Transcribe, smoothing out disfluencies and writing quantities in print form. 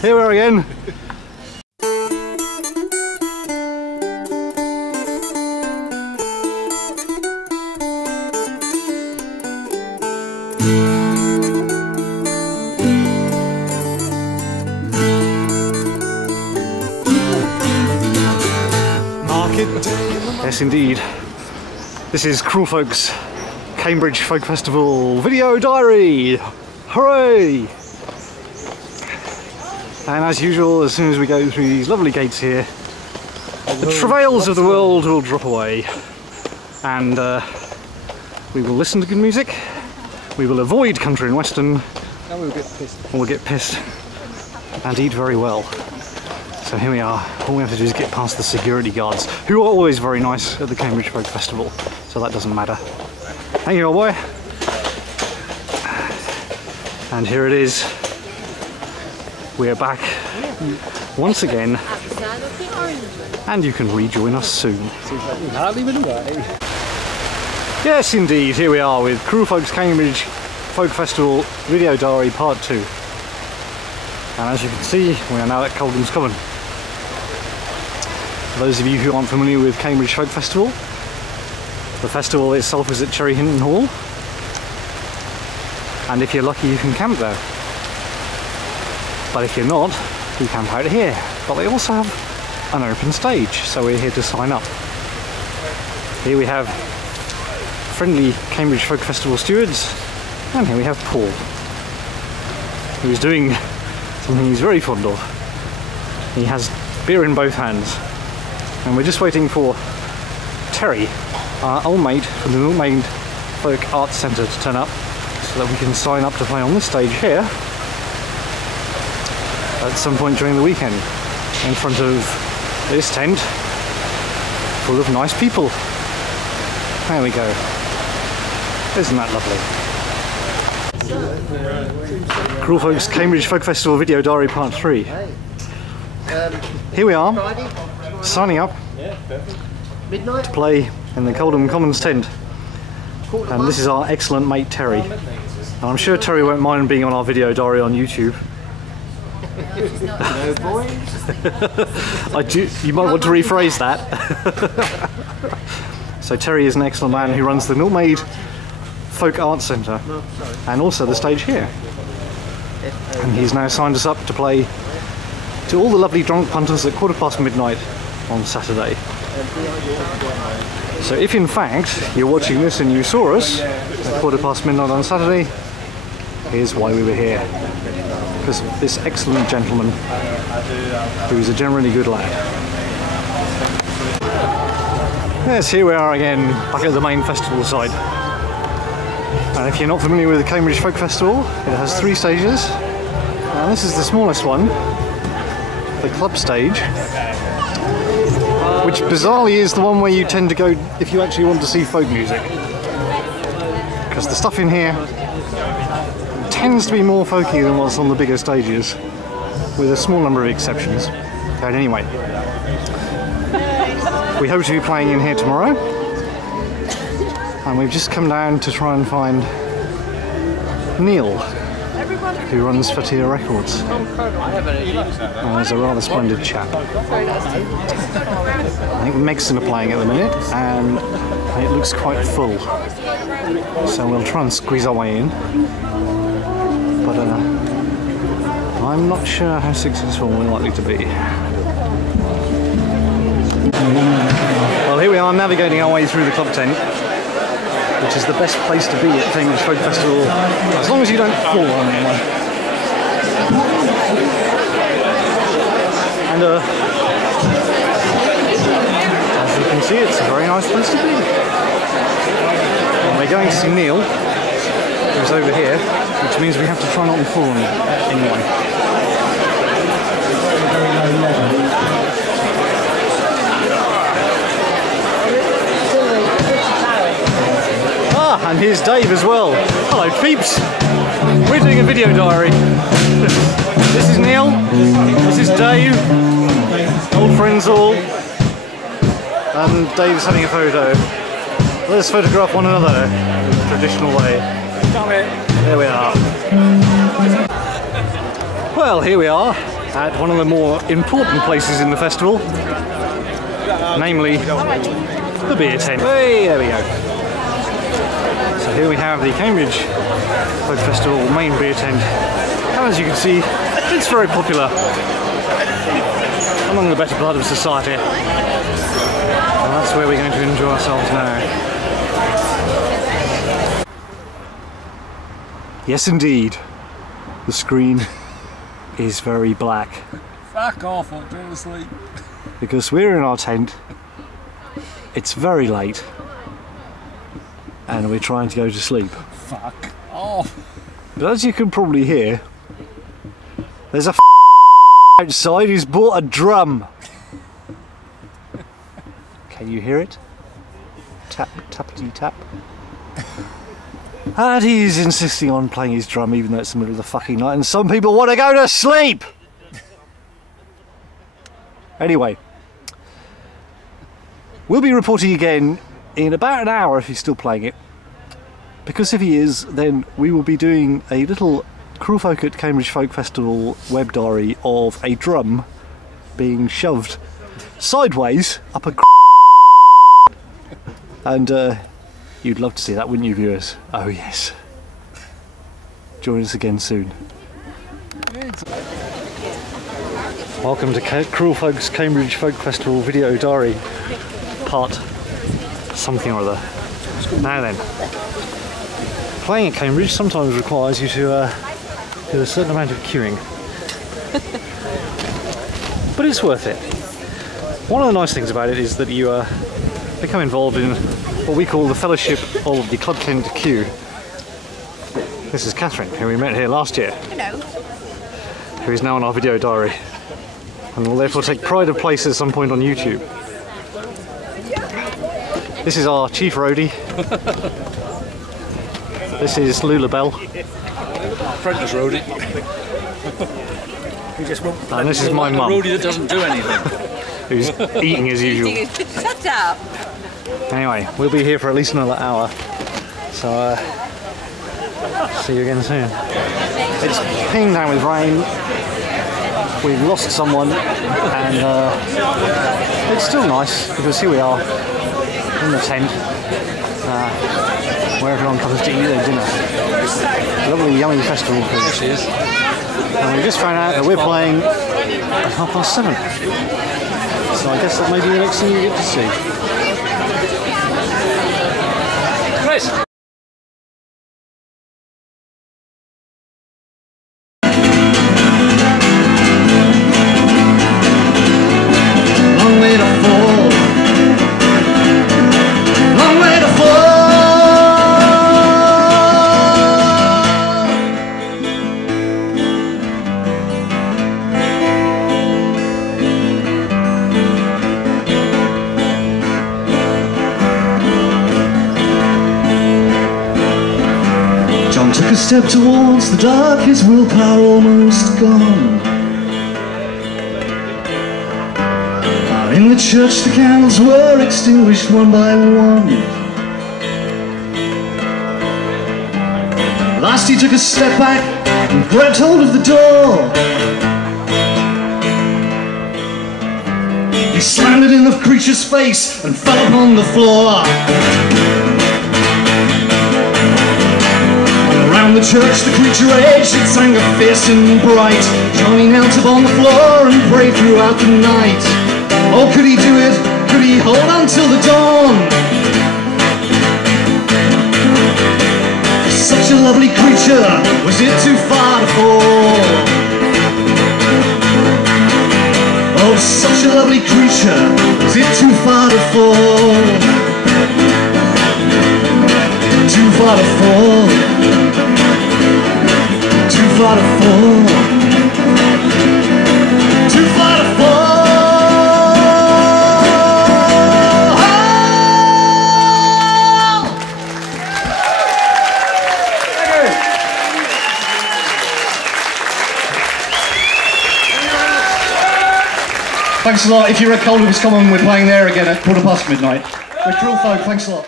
Here we are again. Yes, indeed. This is Cruel Folk's Cambridge Folk Festival video diary. Hooray! And as usual, as soon as we go through these lovely gates here, the travails of the world will drop away, and we will listen to good music. We will avoid country and western, and we'll get pissed. We'll get pissed and eat very well. So here we are. All we have to do is get past the security guards, who are always very nice at the Cambridge Folk Festival, so that doesn't matter. Thank you, old boy. And here it is. We're back once again, and you can rejoin us soon. Yes, indeed. Here we are with Cruel Folk's Cambridge Folk Festival video diary part 2. And as you can see, we are now at Coldham's Common. For those of you who aren't familiar with Cambridge Folk Festival, the festival itself is at Cherry Hinton Hall, and if you're lucky you can camp there. But if you're not, you camp out here. But they also have an open stage, so we're here to sign up. Here we have friendly Cambridge Folk Festival stewards, and here we have Paul, who's doing something he's very fond of. He has beer in both hands. And we're just waiting for Terry, our old mate from the Milkmaid Folk Arts Centre, to turn up so that we can sign up to play on this stage here at some point during the weekend in front of this tent full of nice people. There we go. Isn't that lovely? Cruel Folk's Cambridge Folk Festival video diary part 3. Here we are, signing up to play in the Coldham Commons tent, and this is our excellent mate Terry, and I'm sure Terry won't mind being on our video diary on YouTube. You might want to rephrase that. So Terry is an excellent man who runs the Milkmaid Folk Arts Centre and also the stage here, and he's now signed us up to play to all the lovely drunk punters at midnight on Saturday. So if in fact you're watching this and you saw us at midnight on Saturday, here's why we were here. Because of this excellent gentleman who's a generally good lad. Yes, here we are again, back at the main festival site. And if you're not familiar with the Cambridge Folk Festival, it has 3 stages. And this is the smallest one, the club stage, which bizarrely is the one where you tend to go if you actually want to see folk music, because the stuff in here tends to be more folky than what's on the bigger stages, with a small number of exceptions. But anyway, we hope to be playing in here tomorrow, and we've just come down to try and find Neil, who runs Fatia Records, and he's a rather splendid chap. I think Megson are playing at the minute, and it looks quite full, so we'll try and squeeze our way in, but I'm not sure how successful we're likely to be. Well, here we are navigating our way through the club tent, which is the best place to be at Cambridge Folk Festival, as long as you don't fall on anyone. And as you can see, it's a very nice place to be. And we're going to see Neil, who's over here, which means we have to try not to fall on anyone. And here's Dave as well. Hello peeps! We're doing a video diary. This is Neil, this is Dave, old friends all, and Dave's having a photo. Let's photograph one another in the traditional way. There we are. Well, here we are. at one of the more important places in the festival, namely the beer tent. Hey, there we go. So here we have the Cambridge Folk Festival main beer tent, and as you can see, it's very popular among the better blood of society. And that's where we're going to enjoy ourselves now. Yes, indeed. The screen is very black. Fuck off, I'll go to sleep. Because we're in our tent, it's very late, and we're trying to go to sleep. Fuck off. But as you can probably hear, there's a outside who's bought a drum. Can you hear it? Tap, tappity tap. And he's insisting on playing his drum even though it's the middle of the fucking night and some people want to go to sleep! Anyway, we'll be reporting again in about an hour if he's still playing it. Because if he is, then we will be doing a little Cruel Folk at Cambridge Folk Festival web diary of a drum being shoved sideways up a and you'd love to see that, wouldn't you, viewers? Oh yes. Join us again soon. Welcome to Cruel Folk's Cambridge Folk Festival video diary, part something or other. Now then, playing at Cambridge sometimes requires you to do a certain amount of queuing. But it's worth it. One of the nice things about it is that you become involved in what we call the Fellowship of the Club Tent Queue. This is Catherine, who we met here last year. Hello. Who is now on our video diary and will therefore take pride of place at some point on YouTube. This is our chief roadie. This is Lula Bell. Apprentice roadie. And this is my mum, roadie that doesn't do anything. who's eating as usual. Shut up. Anyway, we'll be here for at least another hour. So, see you again soon. It's pinging down with rain. We've lost someone, and it's still nice because here we are in the tent where everyone comes to eat their dinner. Lovely, yummy festival. There she is. And we just found out that we're playing at 7:30. So I guess that may be the next thing you get to see. Chris! Long way to fall. Long way to fall. John took a step towards the dark, his willpower almost gone. In the church the candles were extinguished one by one. Last he took a step back and grabbed hold of the door. He slammed it in the creature's face and fell upon the floor. And around the church the creature raged, it sang a fierce and bright. Johnny knelt upon the floor and prayed throughout the night. Oh, could he do it? Could he hold on till the dawn? Such a lovely creature, was it too far to fall? Oh, such a lovely creature, was it too far to fall? Too far to fall. Too far to fall. Too far to fall. Thanks a lot. If you're at Coldham's, come on, we're playing there again at midnight. We're Cruel Folk, thanks a lot.